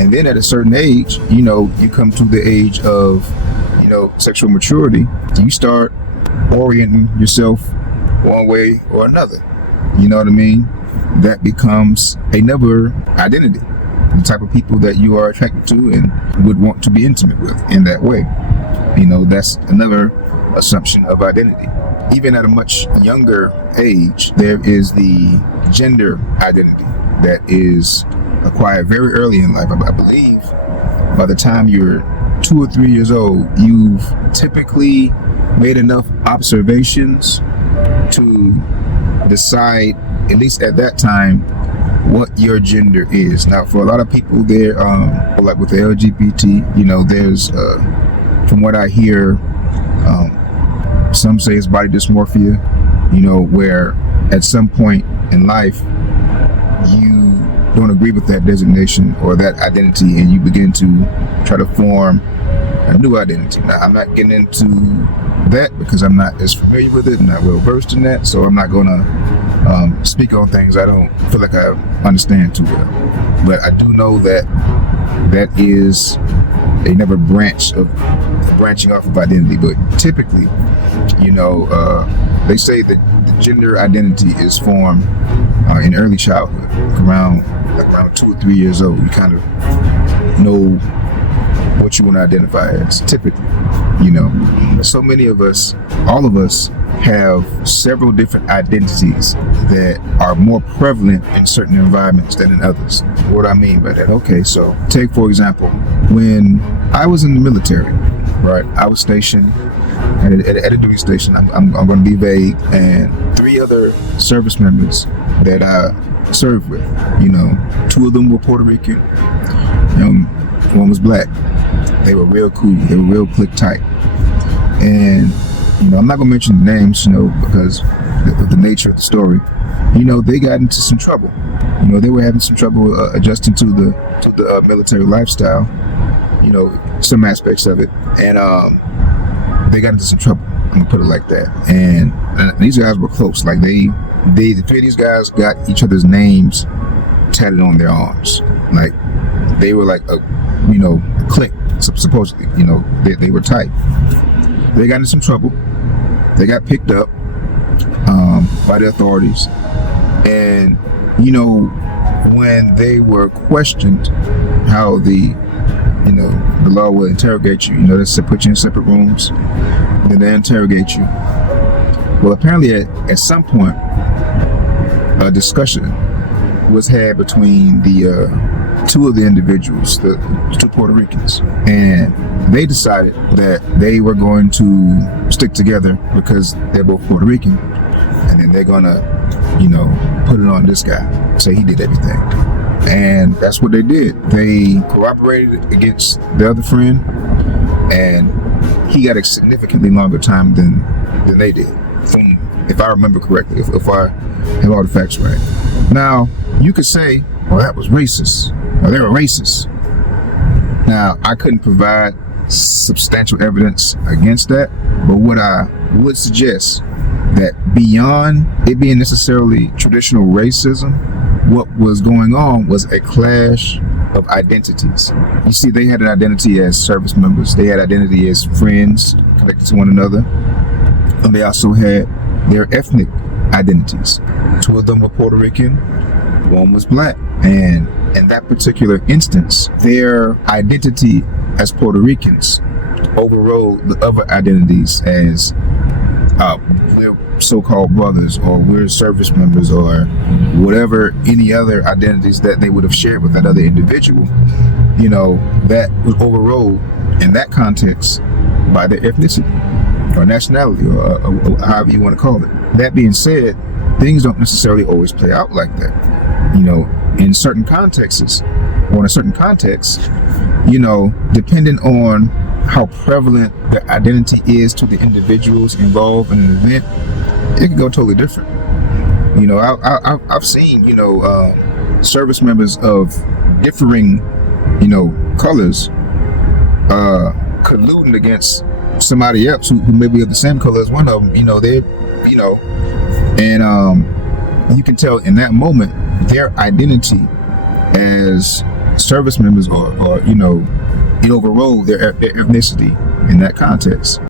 And then at a certain age, you come to the age of, sexual maturity. You start orienting yourself one way or another. You know what I mean? That becomes another identity. The type of people that you are attracted to and would want to be intimate with in that way. That's another assumption of identity. Even at a much younger age, there is the gender identity that is acquired very early in life. I believe by the time you're 2 or 3 years old, you've typically made enough observations to decide, at least at that time, what your gender is. Now, for a lot of people, there, like with the LGBT, there's, from what I hear, some say it's body dysmorphia, where at some point in life, you don't agree with that designation or that identity, and you begin to try to form a new identity. Now, I'm not getting into that because I'm not as familiar with it and not well versed in that, so I'm not going to speak on things I don't feel like I understand too well. But I do know that that is another branch of branching off of identity. But typically, they say that the gender identity is formed in early childhood, around 2 or 3 years old. You kind of know what you want to identify as, typically. So many of us, all of us, have several different identities that are more prevalent in certain environments than in others. What do I mean by that? Okay, so take for example, when I was in the military, right? I was stationed at a duty station. I'm going to be vague, and 3 other service members that I served with. 2 of them were Puerto Rican, 1 was black. They were real cool. They were real click tight. And I'm not gonna mention the names, because of the nature of the story. They got into some trouble. They were having some trouble adjusting to the military lifestyle. Some aspects of it, and they got into some trouble. I'm gonna put it like that. And these guys were close. Like the 3 of these guys got each other's names tatted on their arms. Like they were like a clique. Supposedly, they were tight. They got into some trouble. They got picked up by the authorities, and when they were questioned, how the law will interrogate you. They put you in separate rooms, and then they interrogate you. Well, apparently at some point, a discussion was had between the 2 of the individuals, the 2 Puerto Ricans, and they decided that they were going to stick together because they're both Puerto Rican, and then they're gonna, put it on this guy, say he did everything. And that's what they did. They corroborated against the other friend, and he got a significantly longer time than they did, if I remember correctly, if I have all the facts right. Now, you could say, well, that was racist. They were racist. Now, I couldn't provide substantial evidence against that, but what I would suggest that beyond it being necessarily traditional racism, what was going on was a clash of identities. You see, they had an identity as service members, they had identity as friends connected to one another, and they also had their ethnic identities. 2 of them were Puerto Rican, 1 was black, and in that particular instance, their identity as Puerto Ricans overrode the other identities as we're so-called brothers, or we're service members, or whatever any other identities that they would have shared with that other individual. That was overrode in that context by their ethnicity or nationality, or however you want to call it. That being said, things don't necessarily always play out like that. In certain contexts, or in a certain context, depending on how prevalent the identity is to the individuals involved in an event, it can go totally different. I've seen, service members of differing, colors, colluding against somebody else who may be of the same color as one of them. And you can tell in that moment their identity as service members or it overrode their ethnicity in that context.